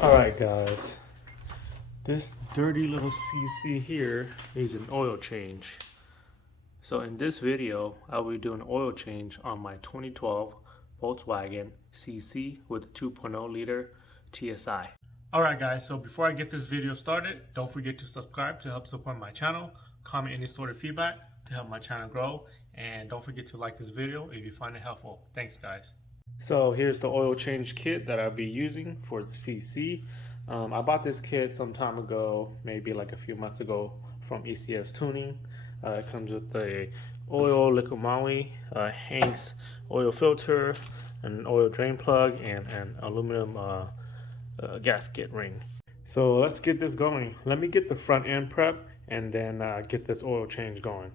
Alright guys, this dirty little CC here needs an oil change. So in this video, I will be doing an oil change on my 2012 Volkswagen CC with 2.0 liter TSI. Alright guys, so before I get this video started, don't forget to subscribe to help support my channel, comment any sort of feedback to help my channel grow, and don't forget to like this video if you find it helpful. Thanks guys. So here's the oil change kit that I'll be using for the CC. I bought this kit some time ago, maybe like a few months ago from ECS Tuning. It comes with the oil, liquid moly, Hanks oil filter, an oil drain plug, and an aluminum gasket ring. So let's get this going. Let me get the front end prep and then get this oil change going.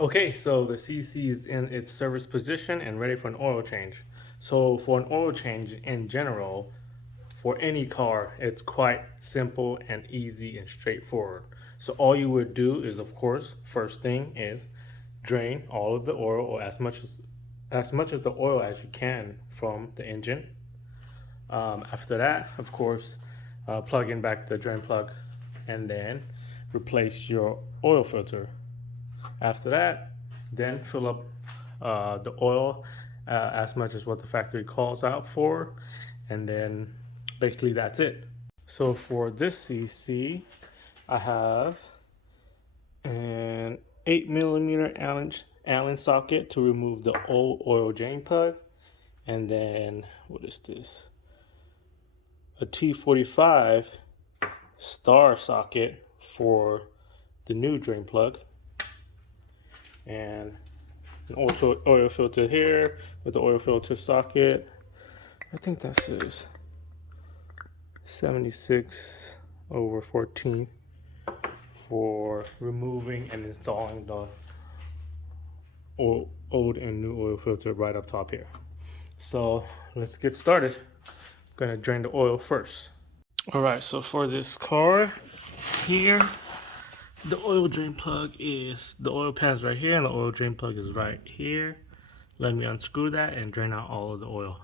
Okay, so the CC is in its service position and ready for an oil change. So for an oil change in general, for any car, it's quite simple and easy and straightforward. So all you would do is, of course, first thing is drain all of the oil, or as much of the oil as you can from the engine. After that, of course, plug in back the drain plug and then replace your oil filter. After that, then fill up the oil as much as what the factory calls out for, and then basically that's it. So for this CC, I have an 8mm Allen socket to remove the old oil drain plug, and then what is this? A T45 star socket for the new drain plug, and an oil filter here with the oil filter socket. I think that says 76/14 for removing and installing the old and new oil filter right up top here. So let's get started. I'm gonna drain the oil first. All right, so for this car here, the oil drain plug is, the oil pan's right here and the oil drain plug is right here. Let me unscrew that and drain out all of the oil.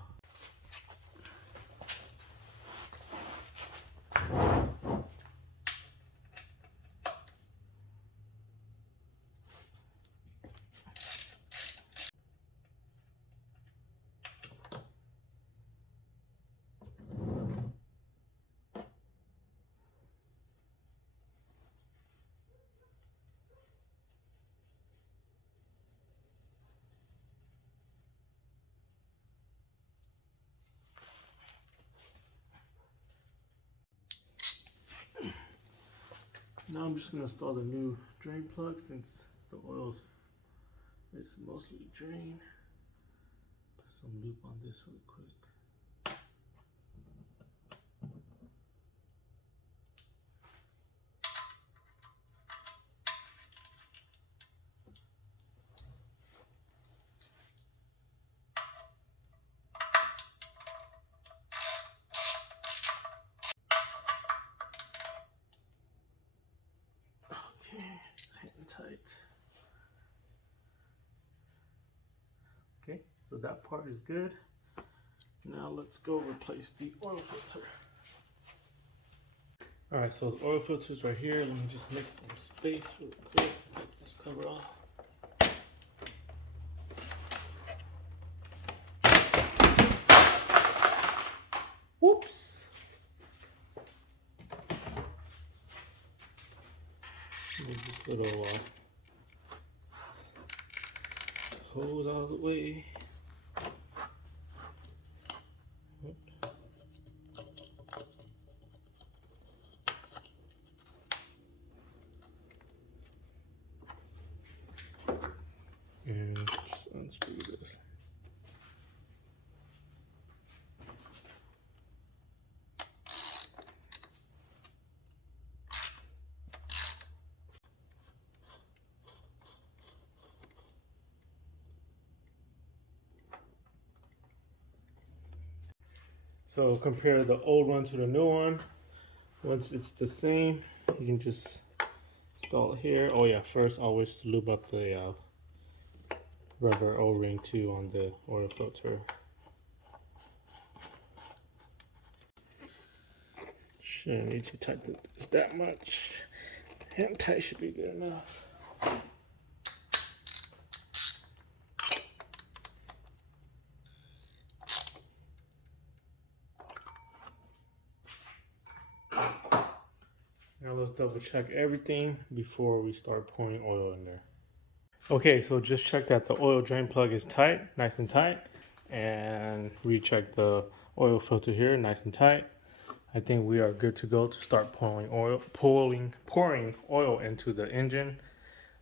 Now I'm just going to install the new drain plug since the oil is mostly drained. Put some lube on this real quick. it. Okay, so that part is good. Now let's go replace the oil filter. All right, so the oil filter's right here. Let me just make some space real quick. Get this cover off. Whoops. Move this little hose out of the way. And just unscrew this. So compare the old one to the new one. Once it's the same, you can just install it here. Oh yeah, first always lube up the rubber O-ring too on the oil filter. Shouldn't need to tighten this that much. Hand tight should be good enough. Now let's double check everything before we start pouring oil in there. Okay, so just check that the oil drain plug is tight, nice and tight, and recheck the oil filter here, nice and tight. I think we are good to go to start pouring oil into the engine.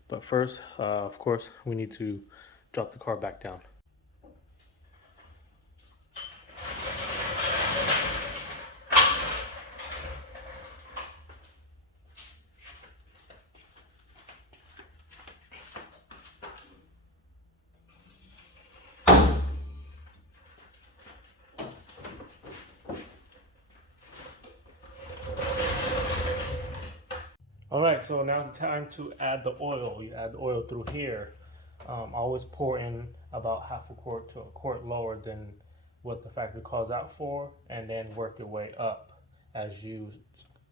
But first, of course, we need to drop the car back down. All right, so now the time to add the oil. You add the oil through here. Always pour in about half a quart to a quart lower than what the factory calls out for, and then work your way up as you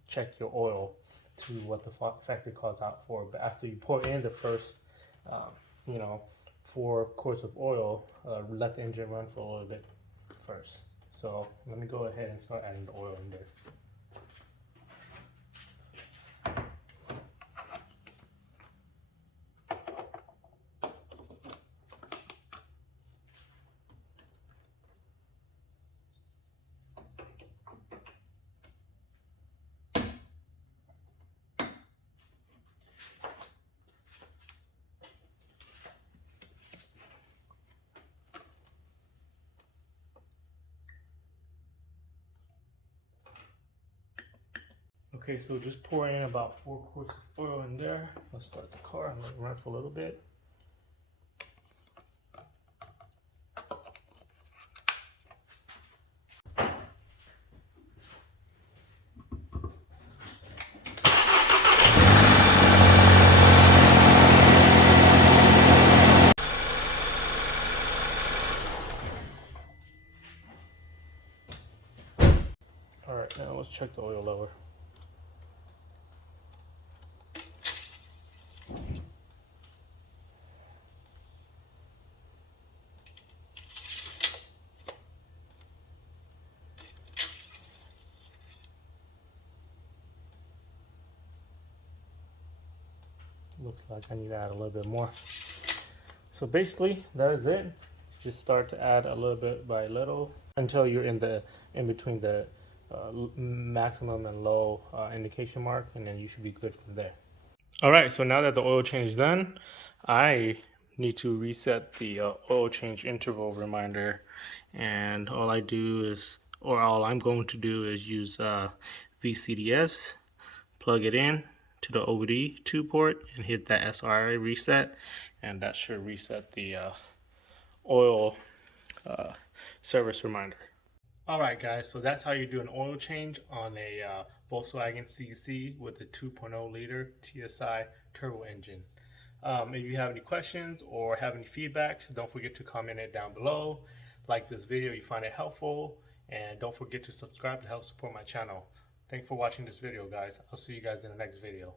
check your oil to what the factory calls out for. But after you pour in the first, 4 quarts of oil, let the engine run for a little bit first. So let me go ahead and start adding the oil in there. Okay, so just pour in about 4 quarts of oil in there. Let's start the car and let it run for a little bit. All right, now let's check the oil level. Looks like I need to add a little bit more. So basically, that is it. Just start to add a little bit by little until you're in between the maximum and low indication mark, and then you should be good from there. All right, so now that the oil change is done, I need to reset the oil change interval reminder, and all I'm going to do is use VCDS, plug it in to the OBD2 port and hit that SRI reset, and that should reset the oil service reminder. Alright guys, so that's how you do an oil change on a Volkswagen CC with a 2.0 liter TSI turbo engine. If you have any questions or have any feedbacks, don't forget to comment it down below. Like this video if you find it helpful, and don't forget to subscribe to help support my channel. Thanks for watching this video, guys. I'll see you guys in the next video.